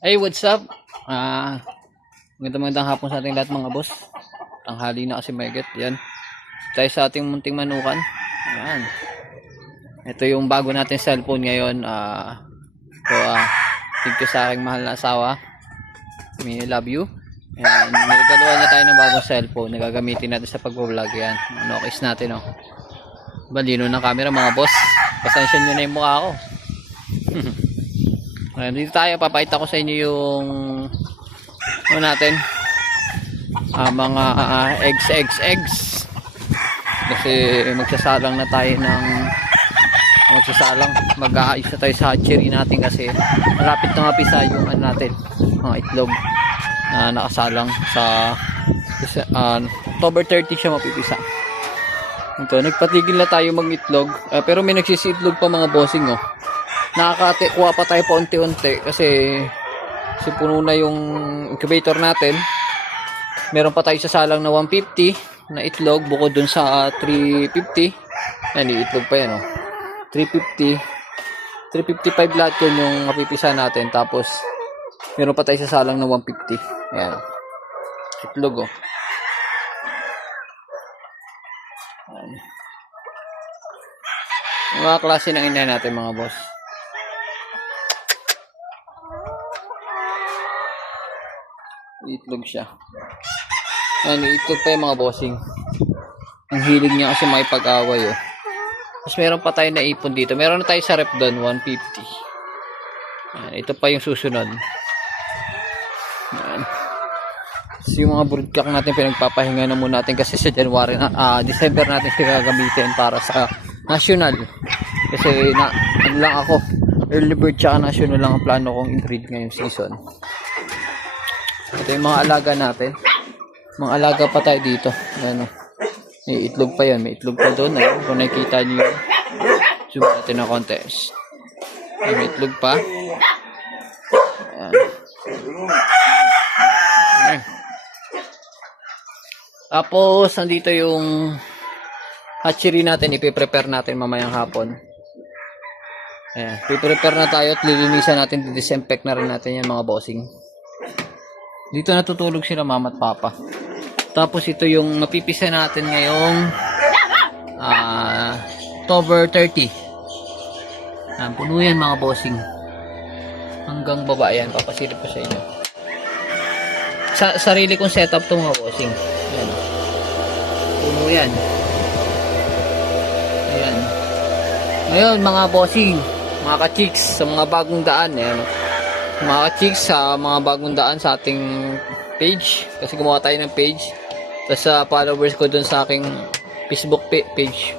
Hey, what's up? Magandang hapon sa ating lahat mga boss. Tanghali na kasi maigit. Yan. Tayo sa ating munting manukan. Yan. Ito yung bago natin cellphone ngayon. Thank you sa aking mahal na asawa. I love you. And nagagawa niya tayo ng bagong cellphone. Nagagamitin natin sa pag-vlog. Yan. Nokis natin, oh. Balino ng camera mga boss. Pasensya nyo na yung mukha ko. Dito tayo, papakita ko sa inyo yung natin mga eggs kasi magsasalang na tayo ng mag-aayos na tayo sa hatchery natin kasi malapit na mapisa yung natin mga itlog na nakasalang sa October 30 siya mapipisa. Ito, nagpatigil na tayo mag-itlog pero may nagsisiitlog pa mga bossing, oh. Nakakakuha pa tayo pa unti-unti kasi puno na yung incubator natin. Meron pa tayo sa salang na 150 na itlog bukod dun sa 350. Yan, itlog pa yan, oh. 350 355 lahat yun yung mapipisa natin. Tapos meron pa tayo sa salang na 150. Yan, itlog, oh. Yan. Mga klase ng inahin natin mga boss. Itlog siya. Ano, itlog pa yung mga bossing. Ang hilig niya kasi makipag-away, oh. Tapos meron pa tayo na ipon dito. Meron na tayo sa rep doon, 150. Ayan, ito pa yung susunod. Ayan. So, yung mga broodcock natin pinagpapahinga na muna natin kasi sa January December natin sila gagamitin para sa national. Kasi ano lang ako, early bird tsaka national lang ang plano kong i-breed ngayong season. Ito yung mga alaga natin. Mga alaga pa tayo dito. Ano, may itlog pa yan. May itlog pa doon. Kung nakikita nyo yun. Zoom natin na konti. May itlog pa. Ayan. Ayan. Tapos, nandito yung hatchery natin. Ipiprepare natin mamayang hapon. Ayan. Ipiprepare na tayo at lilinisan natin. Disinfect na rin natin yan mga bossing. Dito natutulog sila mama at papa. Tapos ito yung mapipisa natin ngayong October 30. Puno yan mga bossing. Hanggang baba yan. Papasilip ko sa inyo. Sarili kong setup to mga bossing. Ayan. Puno yan. Ayan. Ngayon mga bossing, mga ka-chicks, sa mga bagong daan. Ayan. Mga chicks, sa mga bagong daan sa ating page kasi gumawa tayo ng page. Tapos sa followers ko dun sa aking Facebook page,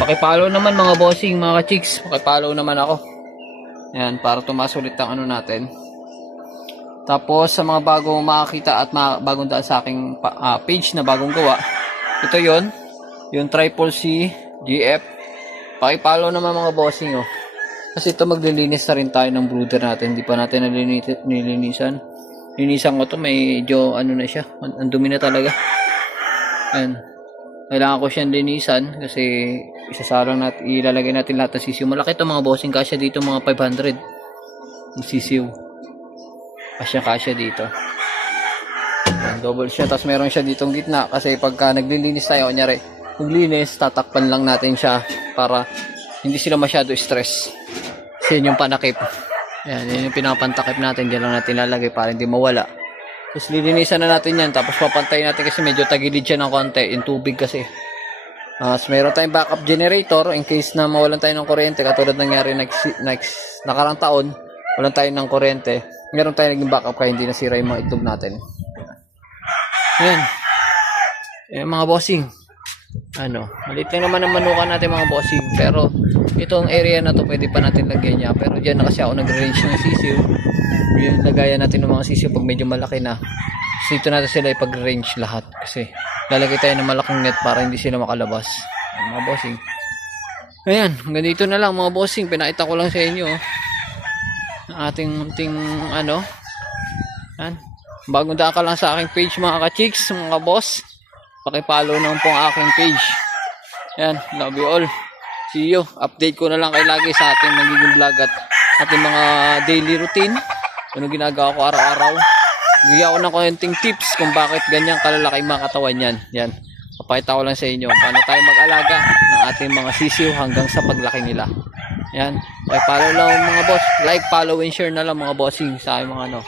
paki-follow naman mga bossing, mga chicks, paki-follow naman ako. Ayan, para tumaas ulit ang ano natin. Tapos sa mga bagong makakita at mga bagong daan sa aking page na bagong gawa, ito yon yung Triple C GF. Paki-follow naman mga bossing, oh. Kasi ito maglilinis na rin tayo ng brooder natin. Hindi pa natin nilinisan. Linisan ko to, medyo ano na siya. Ang dumi na talaga. Ayan. Kailangan ko siyang linisan kasi isasalang natin, ilalagay natin lahat ng sisiw. Malaki ito mga bossing, kasya dito mga 500. Yung sisiw. Kasya dito. Ayan, double siya. Tapos meron siya ditong gitna kasi pagka naglilinis tayo, kunyari, naglinis, tatakpan lang natin siya para hindi sila masyado stress. Kasi yun yung panakip. Ayan, yun yung pinapantakip natin. Diyan lang natin lalagay para hindi mawala. Tapos lilinisan na natin yan. Tapos papantay natin kasi medyo tagilid siya ng konti. Yung tubig kasi. So meron tayong backup generator in case na mawalan tayo ng kuryente. Katulad nangyari nakarang taon, walan tayo ng kuryente. Meron tayong naging backup kaya hindi nasira yung mga itlog natin. Ayan. Ayan mga bossing. Maliit lang naman ang manukan natin mga bossing, pero itong area na to pwede pa natin lagyan niya, pero diyan na kasi ako nag-range ng sisiw. Yung lagayan natin ng mga sisiw pag medyo malaki na. So dito natin sila ipag-range lahat kasi lalagay tayo ng malaking net para hindi sila makalabas. Mga bossing. Ayan, hanggang dito na lang mga bossing, pinakita ko lang sa inyo ang ating munting bagong daan ka lang sa aking page mga ka-chicks, mga boss. Paki-follow naman po ang aking page. Yan, love you all. See you. Update ko na lang kayo lagi sa ating magiging vlog at ating mga daily routine. Ano ginagawa ko araw-araw. Bigyan ko ng konting tips kung bakit ganyan kalalaki mga katawan yan. Yan. Papakita ko lang sa inyo paano tayo mag-alaga ng ating mga sisiw hanggang sa paglaki nila. Yan. Okay, follow lang mga boss. Like, follow, and share na lang mga bossing sa aking mga ano.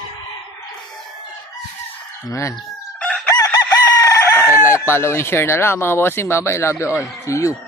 Ayan. Okay, like, follow, and share na lang mga bossing. Bye-bye. Love you all. See you.